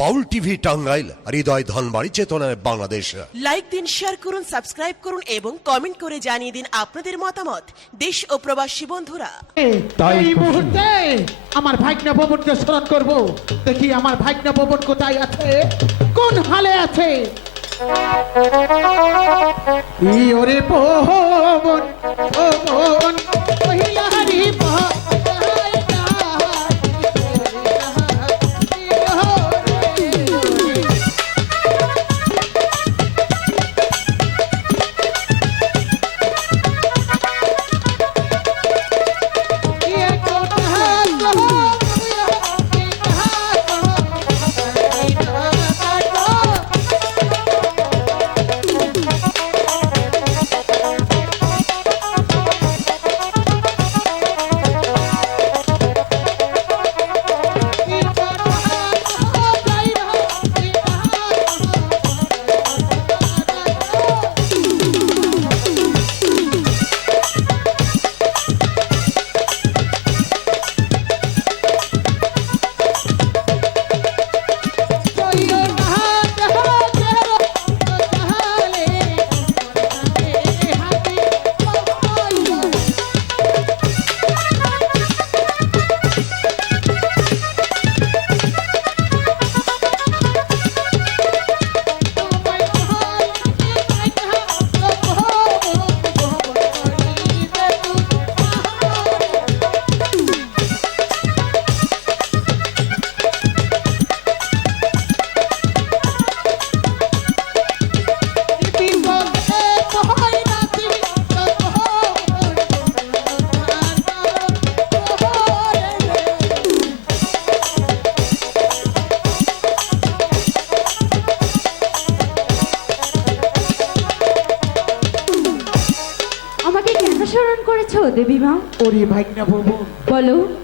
বাউল TV Tangail হৃদয় ধনবাড়ি চেতনায় Bangladesh. Like দিন শেয়ার করুন সাবস্ক্রাইব করুন এবং কমেন্ট করে জানিয়ে দিন আপনাদের মতামত। দেশ ও প্রবাসী বন্ধুরা। তাই এই। মুহূর্তে আমার ভাগ্না ভবনকে স্মরণ করব। দেখি আমার ভাগ্না ভবন কোথায় আছে? কোন হালে আছে? ওরে হরি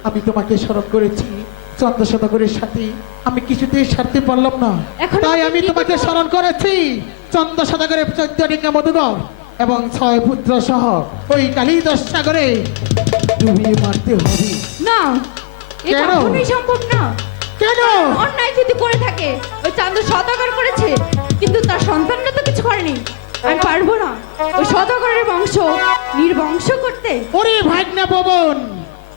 আমি তোমাকে স্মরণ করেছি চন্দ্র শতকরের সাথে। আমি কিছুতেই সারতে পারলাম না। তাই আমি তোমাকে স্মরণ করেছি চন্দ্র শতকরের চোদ্দ ডিঙ্গা মধুকর এবং ছয় পুত্র সহ ওই কালী দশ সাগরে ডুবিয়ে মারতে হবে। না এটা কেন? কখনোই সম্ভব না। কেন? অন্যায় যদি করে থাকে ওই চান্দ সদাগর করেছে কিন্তু তার সন্তানরা তো কিছু করেনি। আমি পারব না। ওই সদাগরের বংশ নির্বংশ করতে। ওরে ভাগ্না পবন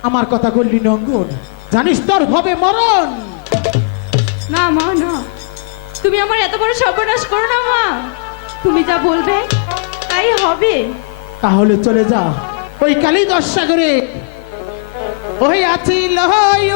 আমার কথা বললি নঙ্গুন। জানিস তোর হবে মরণ। না মা না। তুমি আমার এত বড় সর্বনাশ করো না মা। তুমি যা বলবে তাই হবে। তাহলে চলে যা। ওই কালী দশ সাগরে। ওই আছি লহই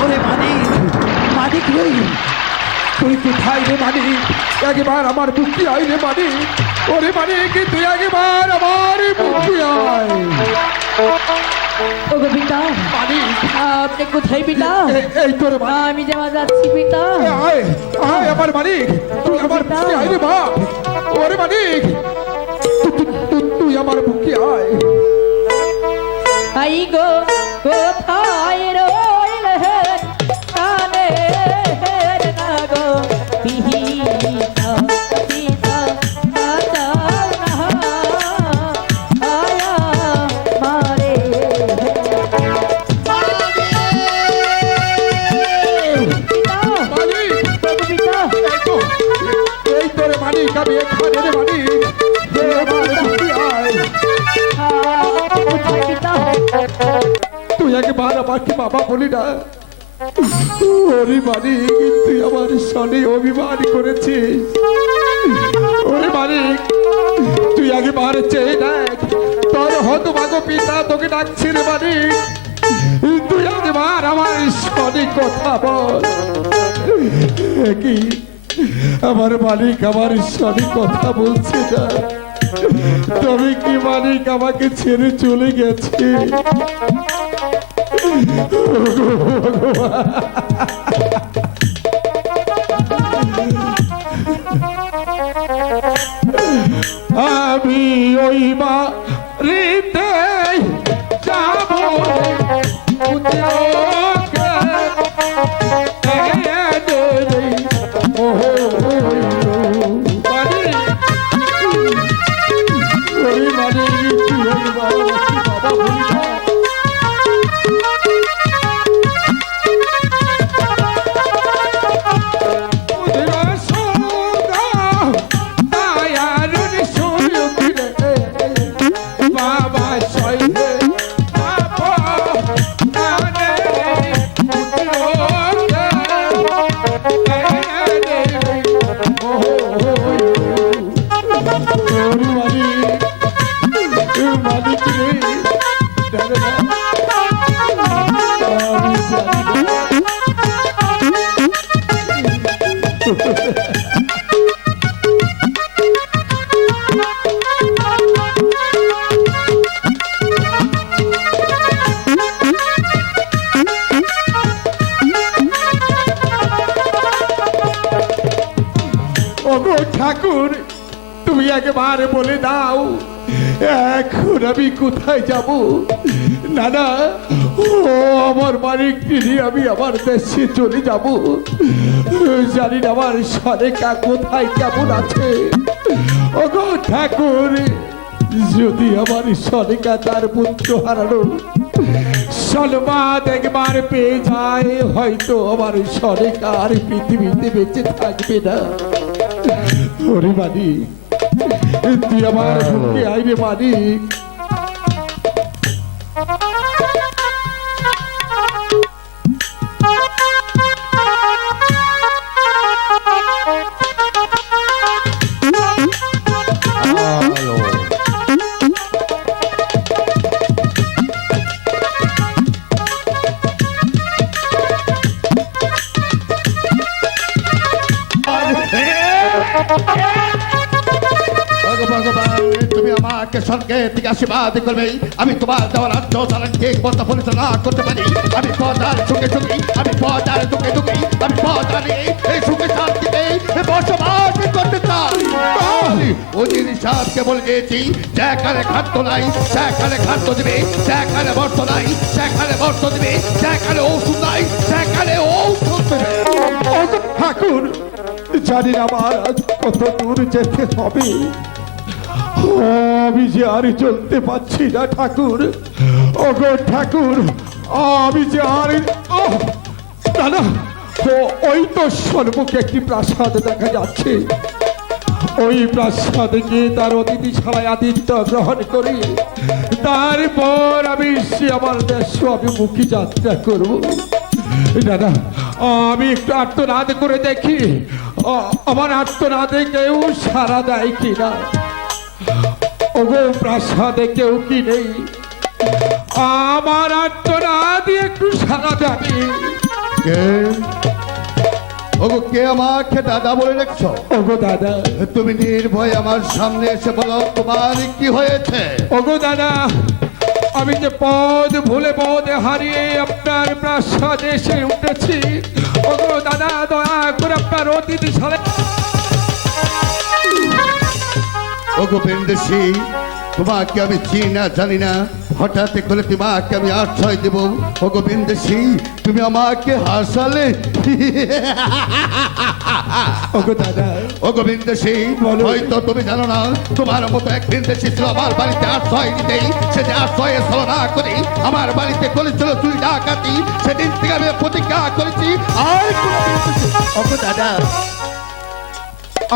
ওরে মানিক মানিক রে তুই কোথায় রে একবার আমার বুকি আয় রে মানিক ওরে মানিক তুই একবার আমার বুকি আয় ওগো পিতা মানিক আপনি কোথায় পিতা এই তোর মা আমি যেমন যাচ্ছি পিতা আয় আয় আমার মানিক তুই আমার বুকি আয় রে বাপ ওরে তু- তুই আমার বুকি আয়। আই গো কোথায় ওরে মালিক আমার সনে অভিমান করেছিস। ওরে তুই আগে মার চেয়ে দেখ, তোর হত ভাগো পিতা তোকে ডাকছিল মালিক। তুই আগে মার আমার সনে কথা বল। কি? আমার মালিক আমার সনে কথা বলছে না। তবে কি মালিক আমাকে ছেড়ে চলে গেছে? আমি না ও আমার মালিক নিয়ে আমি আমার দেশে চলে যাব। জানি না আমার সরেকা কোথায় কেমন আছে। ওগো ঠাকুর যদি আমার সরেকা তার পুত্র হারানো সলমাদ একবার পেয়ে যায় হয়তো আমার সরেকার পৃথিবীতে বেঁচে থাকবে না। ওরে মালিক তুই আমার আইবে আইরে আমাকে স্বর্গে থেকে আশীর্বাদ করবে। আমি তোমার দেওয়ার রাজ্য তারা ঠিক মতো পরিচালনা করতে পারি। আমি পদার সুখে সুখী আমি পদার দুঃখে দুঃখী আমি পদারে এই সুখে শান্তিতে বসবাস করতে চাই। অজির সাহেবকে বলে দিয়েছি যেখানে খাদ্য নাই সেখানে খাদ্য দিবে যেখানে বর্ত নাই সেখানে বর্ত দিবে যেখানে ঔষধ নাই সেখানে ঔষধ দেবে। ঠাকুর জানি না আমার কত দূর যেতে হবে। আমি যে আর চলতে পারছি না, ঠাকুর। ওগো ঠাকুর, আমি যে আর ওই তো সর্বকে একটি প্রাসাদ দেখা যাচ্ছে। ওই প্রাসাদে গিয়ে তার অতিথি ছাড়াই আদিত্য গ্রহণ করি। তারপর আমি সে আমার দেশ আমি মুখী যাত্রা করব। দাদা আমি একটু আত্মনাদ করে দেখি। আমার আত্মনাদে কেউ সারা দেয় কিনা? ওগো প্রাসাদে কেউ কি নেই? আমার আত্মনাদ একটু সারা দেবে কে? ওগো কে আমাকে দাদা বলে রেখছ? ওগো দাদা। তুমি নির্ভয় আমার সামনে এসে বলো তোমার কি হয়েছে? ওগো দাদা আমি যে পদ ভুলে পদ হারিয়ে আপনার প্রাসাদে এসে উঠেছি। ওগো দাদা দয়া করে আপনার অতিথি সালে ও গোপেন্দ্রসি তোমাকে আমি চিনি না জানি না। হঠাৎ করে তোমাকে আমি আশ্রয় দেব। ও গোবিন্দসি তুমি আমাকে হাসালে। ওগো দাদা। ও গোবিন্দ সিং। হয়তো তুমি জানো না তোমার মতো এক বিন্দেশি ছিল আমার বাড়িতে আশ্রয় নিতেই সে যে আশ্রয়ে স্থল না করে আমার বাড়িতে করেছিল তুই ডাকাতি। সেদিন থেকে আমি প্রতিজ্ঞা করেছি। আর ওগো দাদা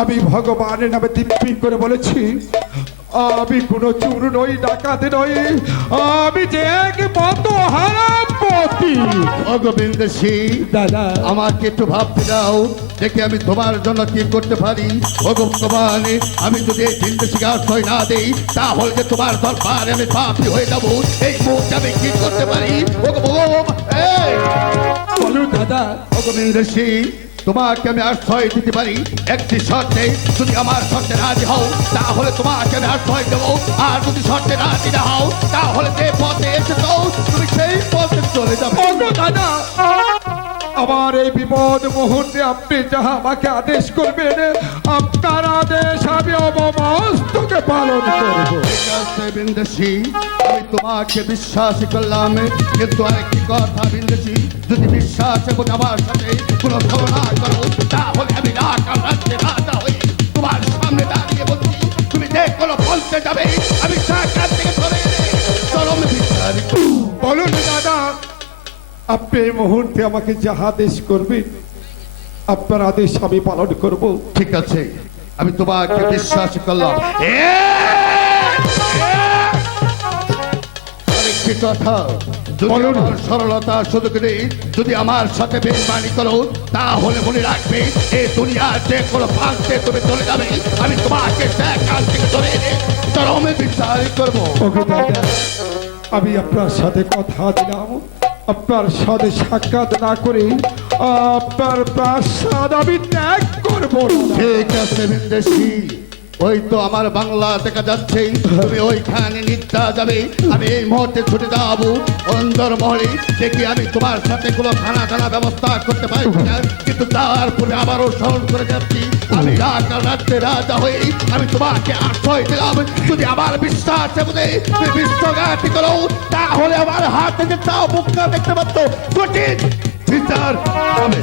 আমি ভগবানের নামে দিব্যি করে বলেছি আমি কোনো চুর নই ডাকাত নই আমি যে এক মত হারাম প্রতীক অগোবিন্দ সিং দাদা। আমাকে একটু ভাবতে দাও দেখে আমি তোমার জন্য কি করতে পারি? ভগবান আমি যদি এই চিন্তা শিকার আশ্রয় না দেই তাহলে যে তোমার দরবারে আমি পাপি হয়ে যাব। এই মুখ আমি কি করতে পারি? ভগবান দাদা। অগোবিন্দ সিং তোমাকে আমি আশ্রয় দিতে পারি। একটি শর্তে যদি আমার শর্তে রাজি হও তাহলে তোমাকে আমি আশ্রয় দেবো। আর যদি শর্তে রাজি না হও তাহলে যে পথে এসেছ তুমি সেই পথে চলে যাবে। দাদা! আমার এই বিপদ মুহূর্তে আপনি যাহা আমাকে আদেশ করবেন আপনার আদেশ আমি অবমস্তকে পালন করব। বিন্দেশি আমি তোমাকে বিশ্বাস করলাম কিন্তু আরেকটি কথা বিন্দেশি যদি বিশ্বাস এবং আমার সাথে কোনো করো তাহলে আমি রাখা রাখতে রাজা হই তোমার সামনে দাঁড়িয়ে বলছি তুমি যে কোনো বলতে যাবে আমি সাকার থেকে ধরে চরম বিচার বলুন দাদা আপনি এই মুহূর্তে আমাকে যাহা আদেশ করবেন আপনার আদেশ আমি পালন করব। ঠিক আছে আমি তোমাকে বিশ্বাস করলাম। আরেকটি কথা বলুন। সরলতা সুযোগ নেই যদি আমার সাথে বেইমানি করো তাহলে মনে রাখবে এই দুনিয়ার যে কোনো প্রান্তে তুমি চলে যাবে আমি তোমাকে সেখান থেকে ধরে এনে চরমে বিচার করব আমি আপনার সাথে কথা দিলাম আপনার সাথে সাক্ষাৎ না করে আপনার প্রাসাদ আমি ত্যাগ করব। ঠিক আছে বিন্দেশি ওই তো আমার বাংলা দেখা যাচ্ছে। তুমি ওইখানে নিত্যা যাবে। আমি এই মুহূর্তে ছুটে যাব অন্দর মহলে দেখি আমি তোমার সাথে কোনো খানা খানা ব্যবস্থা করতে পারি কিনা। কিন্তু তারপরে আবারও স্মরণ করে যাচ্ছি। আমি রাজা রাজ্যে রাজা হয়ে আমি তোমাকে আশ্রয় দিলাম। যদি আমার বিশ্বাস আছে তুমি বিশ্বঘাতী করো তাহলে আমার হাতে যে তাও মুখটা দেখতে পাচ্ছ কঠিন বিচার হবে।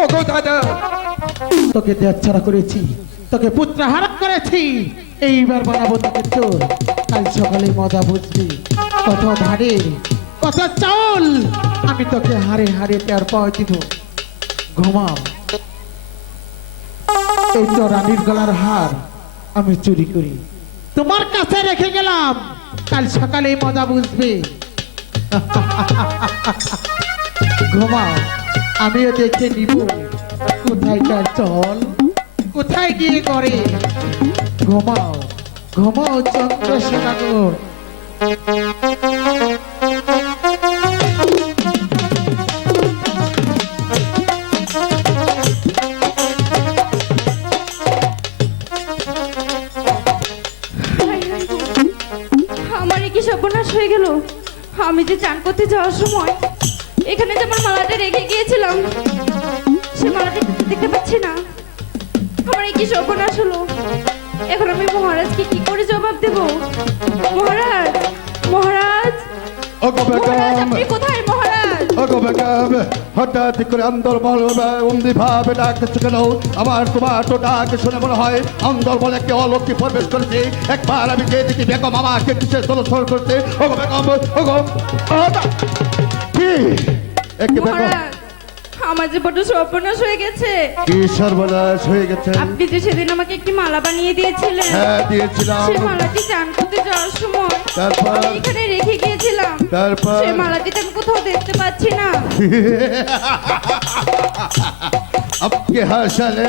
ওগো দাদা তোকে দেশ করেছি। তোকে পুত্র হারা করেছি। এইবার বানাবো তোকে চোর। কাল সকালে মজা বুঝবি। কত ধারের কত চাউল। আমি তোকে হারে হারে তের পাওয়া দিব। ঘুমাও। এই তো রানীর গলার হার। আমি চুরি করি। তোমার কাছে রেখে গেলাম। কাল সকালে মজা বুঝবে। ঘুমাও। আমিও দেখে নিব কোথায় তার চল। কোথায় গিয়ে করে? ঘুমাও ঘুমাও চন্দ্র সোনাগর আমার কি সর্বনাশ হয়ে গেল? আমি যে চান করতে যাওয়ার সময় এখানে যে আমার মালাটা রেখে গিয়েছিলাম, সে মালাটা দেখতে পাচ্ছি না। কি সর্বনাশ হলো। এখন আমি মহারাজকে কি করে জবাব দেব? মহারাজ মহারাজ মহারাজ আপনি কোথায় মহারাজ? হঠাৎ করে অন্দর মহল অমনি ভাবে ডাকছে কেন আমার তোমার তো ডাক শুনে মনে হয় অন্দর বলে একটি অলক্ষী প্রবেশ করেছে। একবার আমি যে দেখি বেগম আমাকে কিসের দলসর করতে ওগো বেগম ওগো! কি? একে বেগম। মহারাজ আমার যে বড় সর্বনাশ হয়ে গেছে। কি সর্বনাশ হয়ে গেছে? আপনি যে সেদিন আমাকে একটি মালা বানিয়ে দিয়েছিলেন হ্যাঁ দিয়েছিলাম। সে মালাটি চান করতে যাওয়ার সময় তারপর? এখানে রেখে গিয়েছিলাম। তারপর? সে মালাটিতে আমি কোথাও দেখতে পাচ্ছি না। আপকে হাসালে।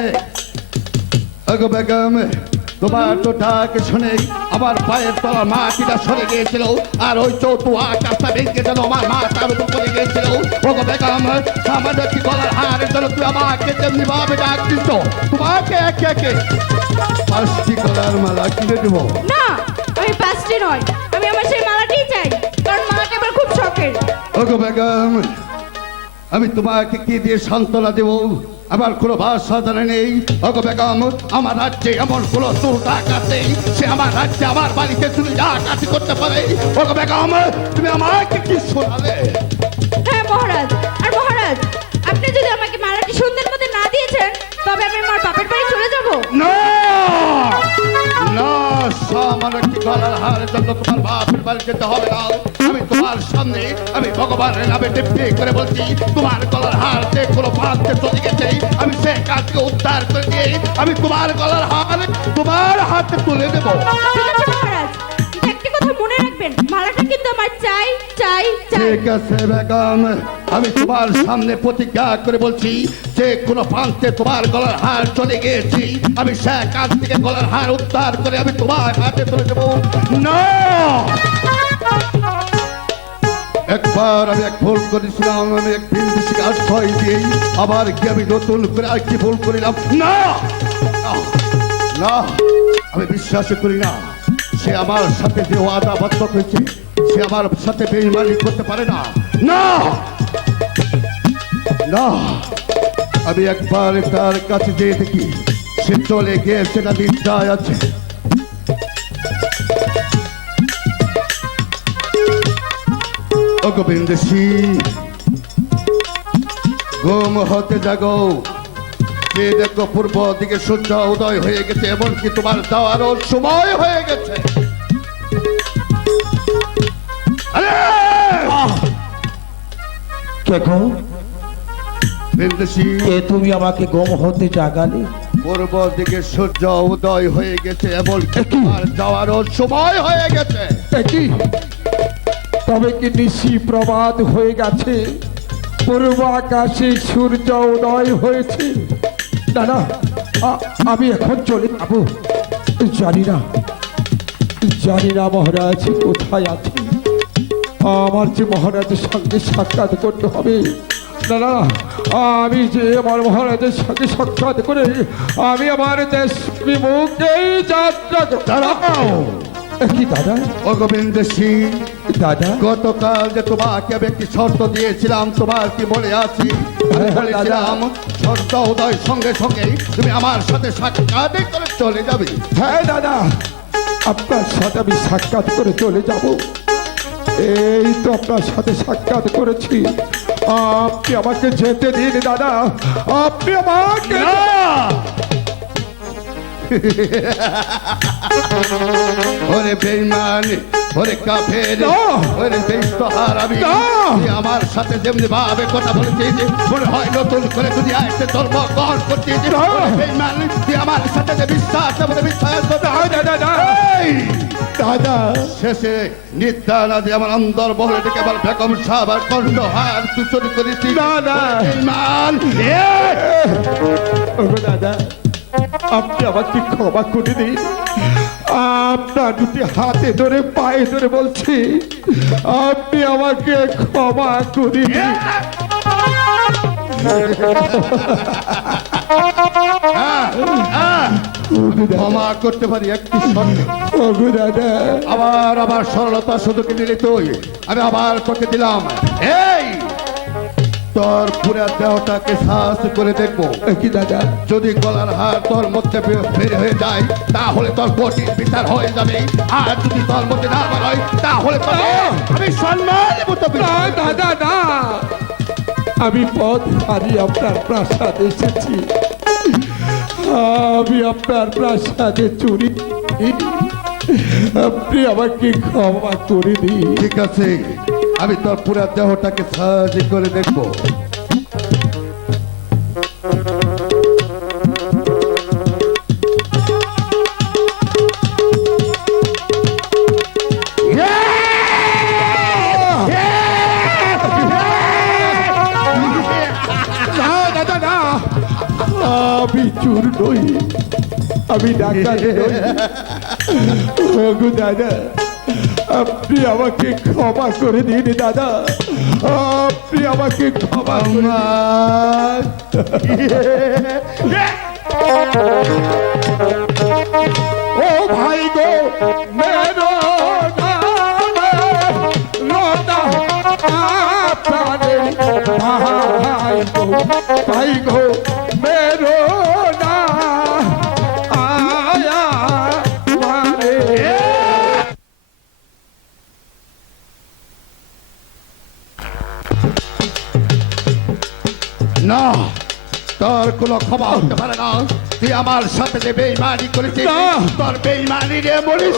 ওগো বেগম। তোমার তো ডাক শুনে আমার পায়ের তলা মাটিটা সরে গিয়েছিল আর ওই চৌতু আকাশটা ভেঙে যেন আমার মাথার উপর পড়ে গিয়েছিল। ওগো বেগম সামান্য একটি গলার হারের জন্য তুমি আমাকে তেমনি ভাবে ডাক দিচ্ছ তোমাকে একে একে পাঁচটি গলার মালা কিনে দেবো। না আমি পাঁচটি নয় আমি আমার সেই মালাটিই চাই কারণ মালাটি আমার খুব শখের। ওগো বেগম আমি তোমাকে কি দিয়ে সান্ত্বনা দেব? আমার কোনো ভাষা জানে নেই। ওগো বেগম আমার রাজ্যে এমন কোনো চোর ডাকাত নেই সে আমার রাজ্যে আমার বাড়িতে তুমি ডাকাতি করতে পারে। ওগো বেগম তুমি আমাকে কি শোনালে? হ্যাঁ মহারাজ। আর মহারাজ আপনি যদি আমাকে মালাটি সুন্দর মতো না দিয়েছেন তবে আমি আমার বাপের বাড়ি চলে যাব। না! সামান্য একটি গলার হারের জন্য তোমার বাপের বাড়ি যেতে হবে না আমি তোমার সামনে, আমি ভগবানের নামে টিপি করে বলছি, তোমার গলার হার যে কোনো প্রান্তে চলে গেছে, আমি সে কাজকে উদ্ধার করে দিয়ে আমি তোমার গলার হার তোমার হাতে তুলে দেবো। একটি কথা মনে রাখবেন। মালাটা কিন্তু আমার চাই চাই চাই। ঠিক আছে বেগম। আমি তোমার সামনে প্রতিজ্ঞা করে বলছি যে কোনো প্রান্তে তোমার গলার হার চলে আমি সে থেকে গলার হার উদ্ধার করে আমি তোমার হাতে না! একবার আমি এক ভুল করেছিলাম আমি এক বিন্দুষিকে আশ্রয় দিয়ে আবার কি আমি নতুন করে আর কি ভুল করিলাম? না! না, আমি বিশ্বাস করি না। সে আমার সাথে যে ওয়াদাবদ্ধ হয়েছে সে আমার সাথে বেইমানি করতে পারে না। না! না! আমি একবার তার কাছে যেয়ে দেখি সে চলে গিয়েছে না নিদ্রায় আছে। গোবিন্দ সিং ঘুম হতে জাগো। দেখো পূর্ব দিকে সূর্য উদয় হয়ে গেছে এমনকি তোমার যাওয়ারও সময় হয়ে গেছে। কে গো? তুমি আমাকে গম হতে জাগালে? পূর্ব দিকে সূর্য উদয় হয়ে গেছে তোমার যাওয়ারও সময় হয়ে গেছে। তবে কি নিশি প্রবাদ হয়ে গেছে? পূর্ব আকাশে সূর্য উদয় হয়েছে। না না আমি এখন চলে যাব। জানি না জানি না মহারাজ কোথায় আছে। আমার যে মহারাজের সঙ্গে সাক্ষাৎ করতে হবে। না আমি যে আমার মহারাজের সঙ্গে সাক্ষাৎ করে আমি আমার দেশ বিমুখেই যাত্রা দাঁড়াও। কি দাদা? ও গোবিন্দ সিং দাদা? গতকাল যে তোমাকে আমি একটি শর্ত দিয়েছিলাম তোমার কি মনে আছে? বলেছিলাম শর্ত উদয় সঙ্গে সঙ্গে তুমি আমার সাথে সাক্ষাৎ করে চলে যাবে। হ্যাঁ দাদা। আপনার সাথে আমি সাক্ষাৎ করে চলে যাব। এই তো আপনার সাথে সাক্ষাৎ করেছি। আপনি আমাকে যেতে দিন দাদা। আপনি আমাকে ওরে বেইমান ওরে কাফের ওরে বেইস্তহার আমি আমার সাথে যেমনি ভাবে কথা বলেছিস মনে হয় নতুন করে যদি আরেকটা ধর্ম গ্রহণ করছিস। না! ওরে বেইমান তুই আমার সাথে যে বিশ্বাস আমাদের বিশ্বাস করতে হয় দাদা না! দাদা শেষে নিদ্রা না আমার অন্দর বহলে থেকে আমার বেগম সাহেব আর কণ্ঠহার তুই চুরি করেছিস না, না। ওরে বেইমান ওগো দাদা আপনি আমাকে ক্ষমা করে দিন? আপনার দুটি হাতে ধরে পায়ে ধরে বলছি আপনি আমাকে ক্ষমা করে দিন। ক্ষমা করতে পারি একটি শর্ত। আবার আবার সরলতা শুধু নিলে তুই আমি আবার তোকে দিলাম। এই! তোর পুরা দেহটাকে সাহস করে দেখব। কি দাদা? যদি গলার হার তোর মধ্যে বের হয়ে যায় তাহলে তোর কঠিন বিচার হয়ে যাবে। আর যদি তোর মধ্যে না বের হয় তাহলে আমি সম্মান দাদা না। আমি পথ হারিয়ে আপনার প্রাসাদ এসেছি। আমি আপনার প্রাসাদে চুরি। আপনি আমাকে ক্ষমা করে দিন ঠিক আছে, আমি তোর পুরা দেহটাকে সাহায্য করে দেখব আমি ডাক্তার নই। দাদা, আপনি আমাকে ক্ষমা করে দিন দাদা। আপনি আমাকে ক্ষমা ও ভাই গো, মেরো ভাই গো। ভাই গো কোনো ক্ষমা হতে পারে না। তুই আমার সাথে যে বেইমানি করেছিস তোর বেইমানি রে মরি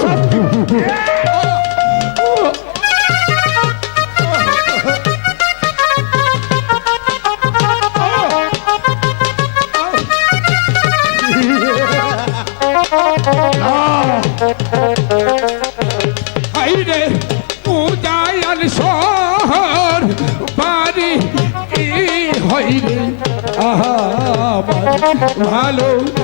ভালো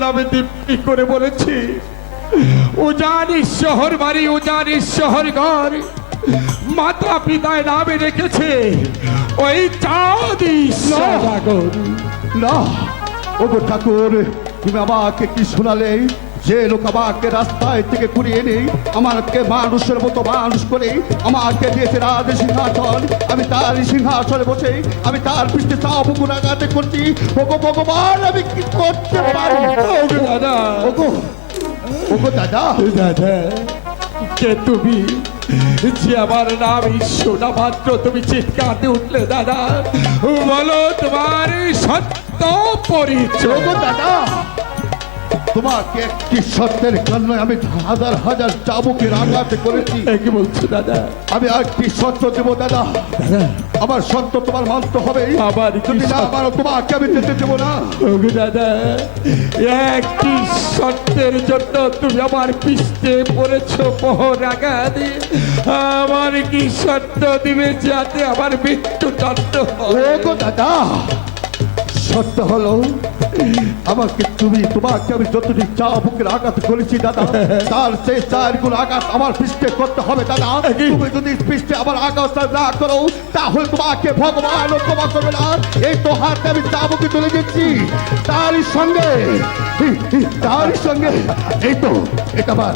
ভগবানের নামে দিব্যি করে বলেছি, উজানি শহর বাড়ি, উজানি শহর ঘর মাতা পিতায় নামে রেখেছে ওই চাঁদি না। ওগো ঠাকুর, তুমি আমাকে কি শোনালে? যে লোক আমাকে রাস্তায় থেকে কুড়িয়ে নেই আমাকে মানুষের মতো মানুষ করে আমাকে দিয়েছে রাজ সিংহাসন। আমি তার সিংহাসনে বসে আমি তার পিঠে চাপুকুর আঘাতে করছি। ওগো ভগবান আমি কি করতে পারি? দাদা। ওগো ওগো দাদা। দাদা কে তুমি? যে আমার নাম শোনা মাত্র তুমি চিৎকারতে উঠলে দাদা। বলো তোমার সত্য পরিচয়। দাদা। তোমাকে একটি সত্যের জন্য আমি হাজার হাজার চাবুকের আঘাতে করেছি। কি বলছো দাদা? আমি কি সত্য দেব দাদা। আমার সত্য তোমার মানতে হবে। আমার কি যদি না? পারো তোমাকে আমি যেতে দেবো না। দাদা একটি সত্যের জন্য তুমি আমার পিষ্টে পড়েছ মোহর আঘাত। আমার কি সত্য দিবে যাতে আমার মৃত্যু দণ্ড দাদা সত্য হলো আমাকে তুমি তোমাকে আমি যতটি চা বুকের আঘাত করেছি দাদা তার সেই চার গুণ আঘাত আমার পৃষ্ঠে করতে হবে দাদা। তুমি যদি পৃষ্ঠে আমার আঘাত না করো তাহলে তোমাকে ভগবান ক্ষমা করবে না। এই তো হাতে আমি চা বুকে তুলে দিচ্ছি। তারই সঙ্গে তারই সঙ্গে এই তো এটা আমার।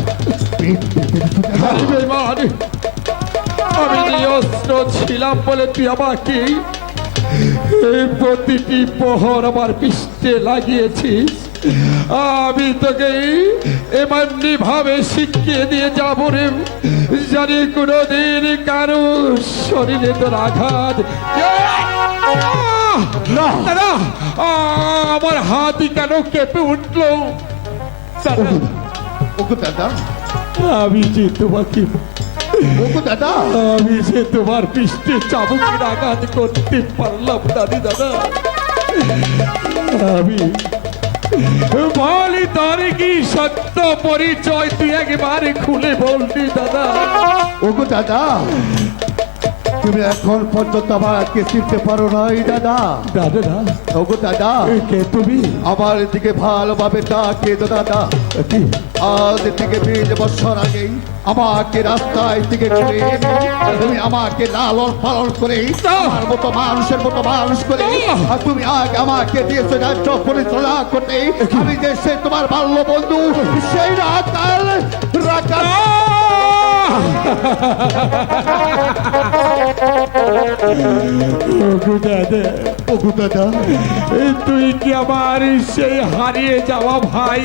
আমি নিরস্ত্র ছিলাম বলে তুই আমাকে এই প্রতিটি প্রহর আমার পৃষ্ঠে লাগিয়েছিস আমি তোকে এমনি ভাবে শিখিয়ে দিয়ে যাব রে। জানি কোনোদিন কারও শরীরে তোর আঘাত দাদা আমার হাতই কেন কেঁপে উঠল? দাদা, দাদা। আমি যে তোমাকে ওগো দাদা। আমি যে তোমার পৃষ্ঠে চাবুকের আঘাত করতে পারলাম দাদি দাদা। আমি বলি তোর কি সত্য পরিচয় তুই একবারে খুলে বলবি দাদা। ওগো দাদা। তুমি এখন পর্যন্ত আমাকে চিনতে পারো নাই দাদা। দাদা না ওগো দাদা কে তুমি? আমার দিকে ভালোভাবে তাকে তো দাদা? আজ থেকে বিশ বছর আগে আমাকে রাস্তায় থেকে ঘুরে তুমি আমাকে লালন পালন করে আমার মতো মানুষের মতো মানুষ করে আর তুমি আগে আমাকে দিয়েছ রাজ্য পরিচালনা করতে। আমি যে সে তোমার বাল্য বন্ধু সেই দাদা ওগো দাদা তুই কি আমার সেই হারিয়ে যাওয়া ভাই?